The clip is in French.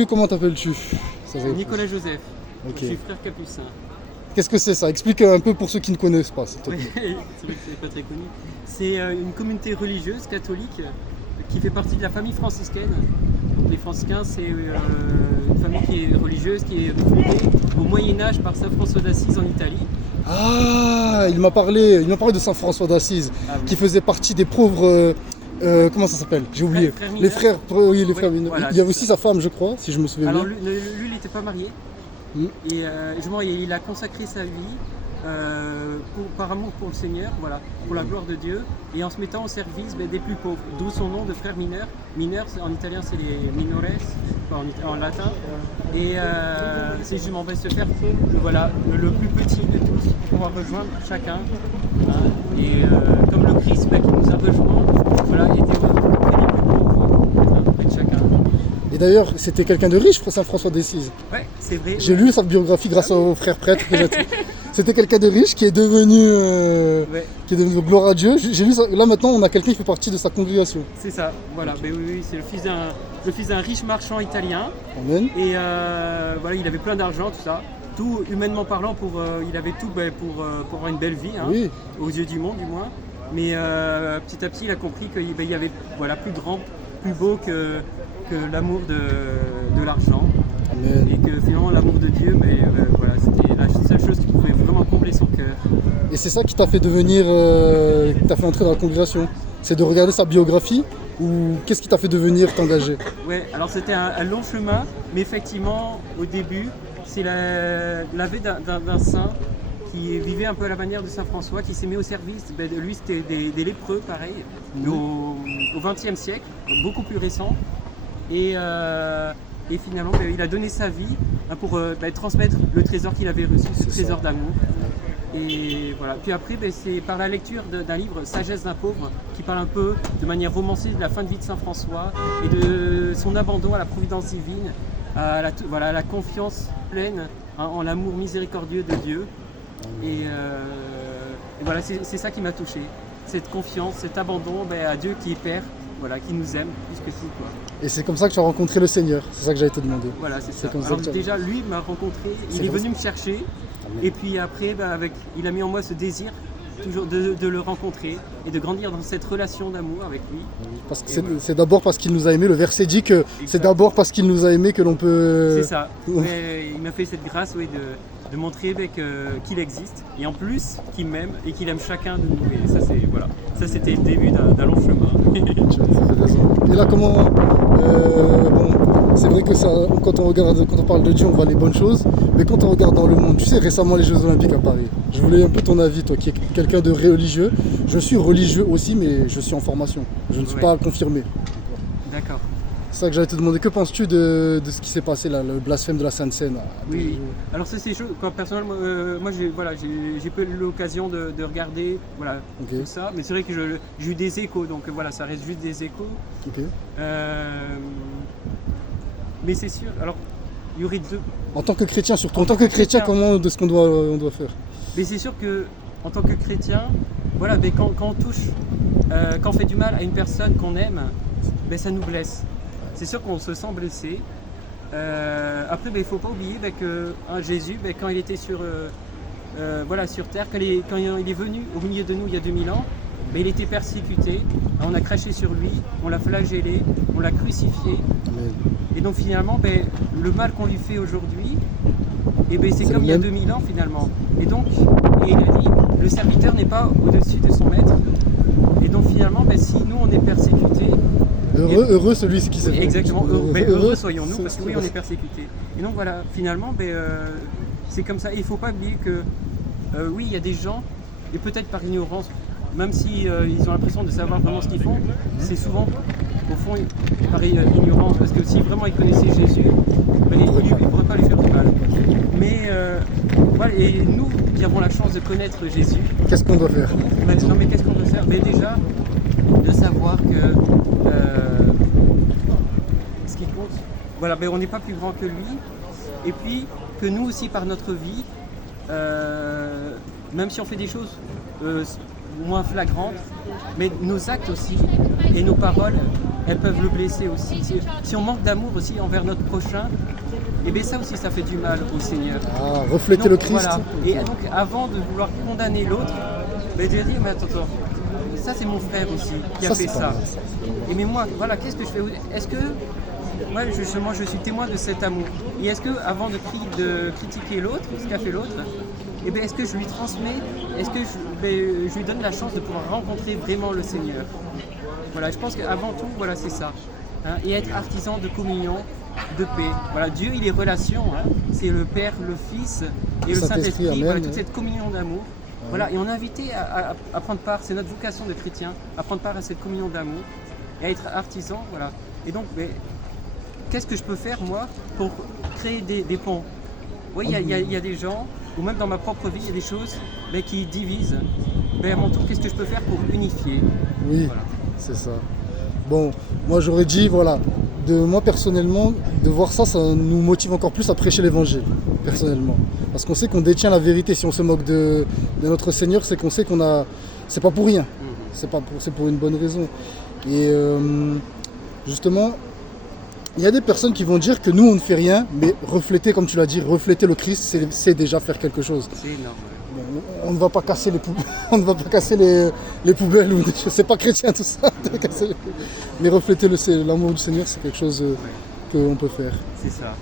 Salut, comment t'appelles-tu? Nicolas Joseph, Ok. je suis frère capucin. Qu'est-ce que c'est ça? Explique un peu pour ceux qui ne connaissent pas, s'il te Oui, plaît. c'est vrai que c'est pas très connu. C'est une communauté religieuse catholique qui fait partie de la famille franciscaine. Donc les franciscains, c'est une famille qui est religieuse, qui est fondée au Moyen-Âge par saint François d'Assise en Italie. Ah, il m'a parlé de Saint François d'Assise, Ah oui. qui faisait partie des pauvres. Comment ça s'appelle? J'ai oublié. Frères Les mineurs. frères, oui, les Oui, frères mineurs. voilà, Il y avait c'est aussi ça. sa femme, je crois, si je me souviens Alors bien. lui, il n'était pas marié. Mm. Et justement, il a consacré sa vie par amour pour le Seigneur, voilà, pour la gloire de Dieu, et en se mettant au service des plus pauvres. D'où son nom de frère mineur. Mineur, en italien, c'est les minores, en latin. Et c'est justement se faire voilà, le plus petit de tous, pour pouvoir rejoindre chacun. Hein. Et comme le Christ qui nous a rejoints, voilà, était auprès des plus pauvres, hein, auprès de chacun. Et d'ailleurs, c'était quelqu'un de riche, Saint François d'Assise. Ouais, c'est vrai. J'ai lu sa biographie grâce au frère prêtre. C'était quelqu'un de riche qui est devenu, Ouais. gloire à Dieu. J'ai lu ça. Là maintenant, on a quelqu'un qui fait partie de sa congrégation. C'est ça, voilà, mais oui, c'est le fils d'un riche marchand italien. Amen. Et voilà, il avait plein d'argent, tout ça. Tout humainement parlant, il avait tout pour avoir une belle vie, hein, Oui. aux yeux du monde du moins. Mais petit à petit, il a compris qu'il y avait voilà, plus grand, plus beau que l'amour de l'argent. Amen. Et que finalement, l'amour de Dieu, voilà, c'était la seule chose qui pouvait vraiment combler son cœur. Et c'est ça qui t'a fait devenir, qui t'a fait entrer dans la congrégation? C'est de regarder sa biographie ou qu'est-ce qui t'a fait devenir t'engager? Ouais, alors c'était un long chemin, mais effectivement, au début, c'est l'aveu d'un saint qui vivait un peu à la manière de Saint François, qui s'est mis au service. De lui, c'était des lépreux, pareil, au XXe siècle, beaucoup plus récent. Et finalement, il a donné sa vie pour transmettre le trésor qu'il avait reçu, ce trésor d'amour. Et voilà. Puis après, c'est par la lecture d'un livre, Sagesse d'un pauvre, qui parle un peu de manière romancée de la fin de vie de Saint François et de son abandon à la providence divine, à la confiance pleine, hein, en l'amour miséricordieux de Dieu. Et voilà, c'est ça qui m'a touché. Cette confiance, cet abandon à Dieu qui est Père, voilà, qui nous aime plus que tout, quoi. Et c'est comme ça que tu as rencontré le Seigneur. C'est ça que j'allais te demander. Voilà, c'est ça. comme ça Alors, que tu as- déjà, lui m'a rencontré, il est venu me chercher. Et puis après, il a mis en moi ce désir toujours de le rencontrer et de grandir dans cette relation d'amour avec lui. Parce que Et voilà. c'est d'abord parce qu'il nous a aimés. Le verset dit que c'est Exact. d'abord parce qu'il nous a aimés que l'on peut. C'est ça. Ouais, il m'a fait cette grâce de montrer qu'il existe et en plus qu'il m'aime et qu'il aime chacun de nous. Et ça, voilà. Ça, c'était le début d'un long chemin. Et là, comment. Bon, c'est vrai que ça, quand on parle de Dieu, on voit les bonnes choses. Mais quand on regarde dans le monde, tu sais, récemment les Jeux Olympiques à Paris, je voulais un peu ton avis, toi qui es quelqu'un de religieux. Je suis religieux aussi, mais je suis en formation. Je ne suis Ouais. pas confirmé. D'accord. C'est ça que j'allais te demander. Que penses-tu de ce qui s'est passé là, le blasphème de la Sainte Seine? Oui. Alors ça, c'est chaud. Personnellement, moi, j'ai pas eu l'occasion de regarder, voilà, Ok. tout ça. Mais c'est vrai que j'ai eu des échos, donc voilà, ça reste juste des échos. Ok. Mais c'est sûr. Alors, il y aurait deux. En tant que chrétien surtout. En tant que chrétien, comment de ce qu'on doit faire? Mais c'est sûr que en tant que chrétien, voilà, quand on touche, quand on fait du mal à une personne qu'on aime, ça nous blesse. C'est sûr qu'on se sent blessé. Après, il ne faut pas oublier que Jésus, quand il était sur terre, quand il est venu au milieu de nous il y a 2000 ans, il était persécuté. On a craché sur lui, on l'a flagellé, on l'a crucifié. Amen. Et donc finalement, le mal qu'on lui fait aujourd'hui, c'est C'est comme le il y a même. 2000 ans finalement. Et donc, il a dit, le serviteur n'est pas au-dessus de son maître. Et donc finalement, si nous on est persécutés, Heureux celui qui s'est fait. exactement, heureux soyons-nous, parce que oui, on est persécutés. Et donc voilà, finalement, c'est comme ça. Et il ne faut pas oublier que, oui, il y a des gens, et peut-être par ignorance, même si ils ont l'impression de savoir vraiment ce qu'ils font, c'est souvent, au fond, par ignorance, parce que si vraiment ils connaissaient Jésus, ils ne pourraient pas lui faire du mal. Mais voilà, et nous qui avons la chance de connaître Jésus, Qu'est-ce qu'on doit faire? non mais qu'est-ce qu'on peut faire? Déjà, de savoir que ce qui compte, voilà, on n'est pas plus grand que lui, et puis que nous aussi par notre vie, même si on fait des choses moins flagrantes, mais nos actes aussi et nos paroles elles peuvent le blesser aussi. Si on manque d'amour aussi envers notre prochain, et bien ça aussi, ça fait du mal au Seigneur. Ah, refléter Donc, le Christ. voilà. Et donc, avant de vouloir condamner l'autre, ben, de dire, mais attends, ça c'est mon frère aussi qui a Ça, fait c'est pas ça. mal, ça. Et mais moi, voilà, qu'est-ce que je fais? Est-ce que moi, justement, je suis témoin de cet amour? Et est-ce que, avant de critiquer l'autre, ce qu'a fait l'autre, eh bien, est-ce que je lui transmets? Est-ce que je lui donne la chance de pouvoir rencontrer vraiment le Seigneur? Voilà, je pense qu'avant tout, voilà, c'est ça. Hein, et être artisan de communion, de paix. Voilà, Dieu, il est relation. Hein, c'est le Père, le Fils et le Saint-Esprit, Saint-Esprit. Voilà, amen. toute cette communion d'amour. Voilà, et on est invité à prendre part, c'est notre vocation de chrétien, à prendre part à cette communion d'amour et à être artisan. Voilà. Et donc, qu'est-ce que je peux faire, moi, pour créer des ponts? Oui, il y a des gens, ou même dans ma propre vie, il y a des choses qui divisent. À mon tour, qu'est-ce que je peux faire pour unifier? Oui, Voilà. c'est ça. Bon, moi j'aurais dit, voilà, moi personnellement, de voir ça, ça nous motive encore plus à prêcher l'évangile, personnellement. Parce qu'on sait qu'on détient la vérité. Si on se moque de notre Seigneur, c'est qu'on sait qu'on a. C'est pas pour rien. C'est pour une bonne raison. Et justement, il y a des personnes qui vont dire que nous on ne fait rien, mais refléter, comme tu l'as dit, refléter le Christ, c'est déjà faire quelque chose. C'est énorme. Bon, on ne va pas casser les poubelles, on ne va pas casser les poubelles ou des choses. C'est pas chrétien tout ça. Mais refléter l'amour du Seigneur, c'est quelque chose qu'on peut faire. C'est ça.